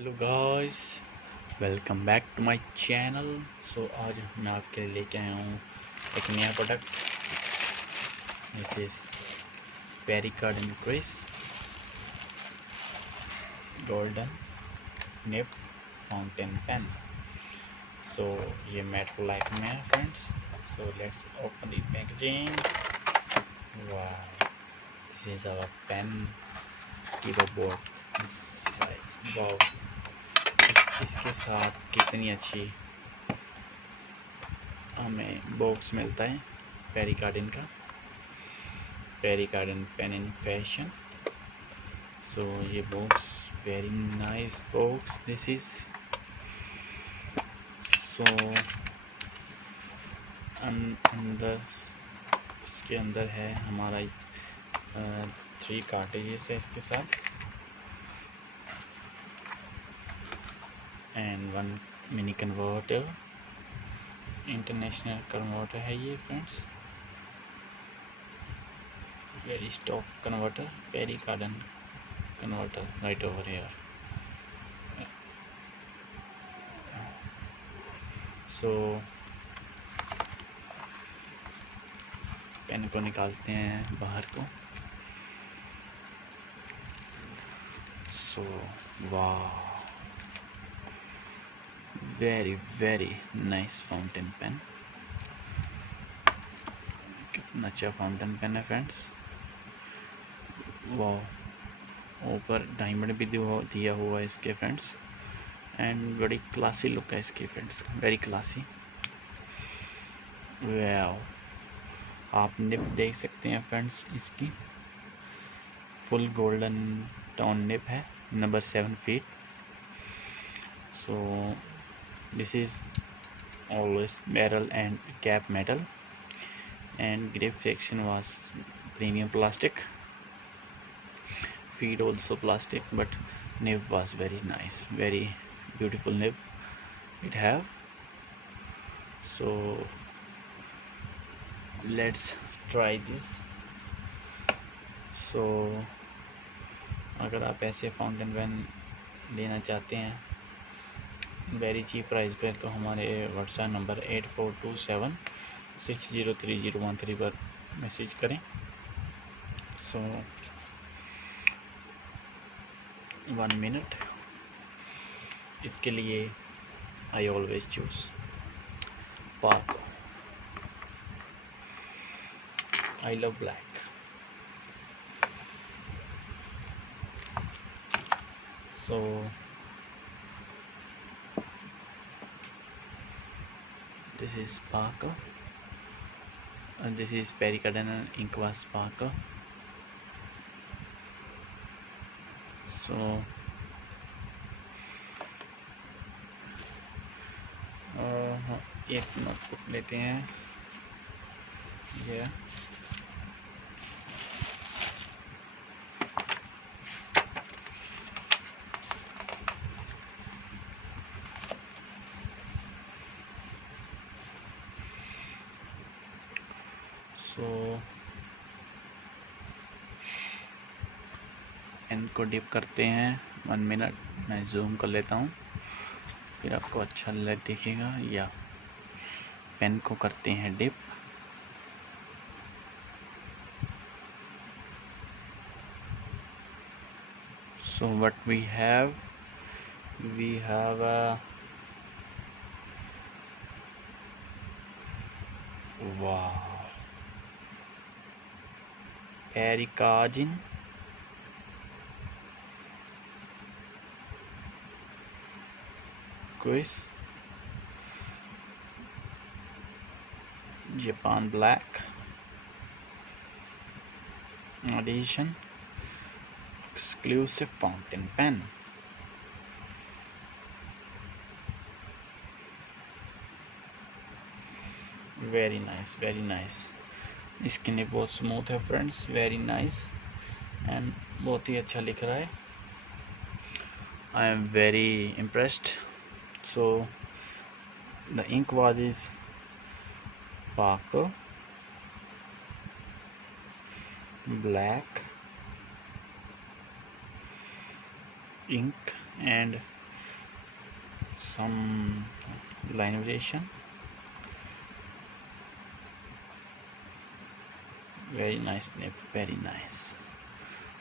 Hello guys, welcome back to my channel. आज मैं आपके लिए लेके आया हूँ एक नया product. This is Pierre Cardin Chris golden nib fountain pen. ये मैट ब्लैक में है friends. Let's open the packaging. वाह, this is our pen keyboard size. वाह, इसके साथ कितनी अच्छी हमें बॉक्स मिलता है पेरी कार्डिन का। Pierre Cardin pen in fashion. ये box very nice box this is. अंदर इसके अंदर है हमारा 3 कार्टेजेस है इसके साथ and 1 mini converter. International converter है ये friends. Very stock converter, Pierre Cardin converter right over here. Pen को निकालते हैं बाहर को। वाह, वेरी नाइस फाउंटेन पेन। कितना अच्छा फाउंटेन पेन है फ्रेंड्स। वाह, ऊपर डायमंड भी दिया हुआ है इसके फ्रेंड्स एंड बड़ी क्लासी लुक है इसकी फ्रेंड्स, वेरी क्लासी। वाह, आप निप देख सकते हैं फ्रेंड्स, इसकी फुल गोल्डन टोन निप है, number 7 feet. This is always barrel and cap metal and grip section was premium plastic, feet also plastic, but nib was very nice, very beautiful nib it have. Let's try this. अगर आप ऐसे fountain pen लेना चाहते हैं very cheap price पे तो हमारे WhatsApp number 8427603013 पर मैसेज करें। 1 मिनट। इसके लिए I always choose park. I love black. This is Parker and this is Perrie Cardin Inkwell Parker. एक नोटबुक लेते हैं ये। पेन को डिप करते हैं 1 मिनट। मैं जूम कर लेता हूँ फिर आपको अच्छा दिखेगा। या पेन को करते हैं dip. What we have a wow, Perrie Cardin Kriss Japan Black edition exclusive fountain pen। Very nice. इसकी निब बहुत स्मूथ है फ्रेंड्स, वेरी नाइस एंड बहुत ही अच्छा लिख रहा है। I am very impressed. The ink was is Parker black ink and some line variation. Very nice snip, very nice.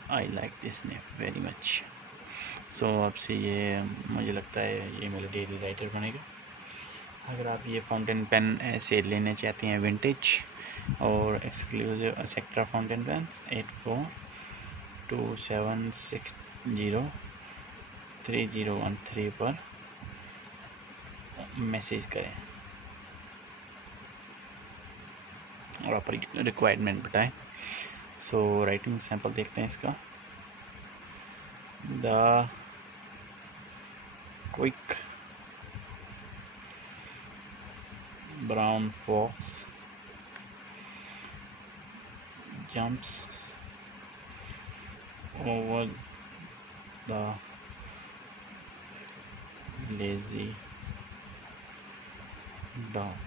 I like this snip very much. So अब से ये मुझे लगता है ये मेरा डेली राइटर बनेगा। अगर आप ये फाउंटेन पेन ऐसे लेने चाहते हैं विंटेज और एक्सक्लूसिव सेक्ट्रा फाउंटेन पेन 8427603013 पर मैसेज करें और आप रिक्वायरमेंट बताएं। सो राइटिंग सैंपल देखते हैं इसका। The quick brown fox jumps over the lazy dog.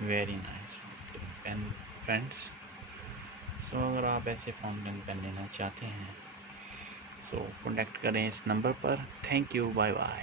Very nice pen friends. So अगर आप ऐसे फाउंटेन पेन लेना चाहते हैं सो कॉन्टैक्ट करें इस नंबर पर। Thank you, bye bye.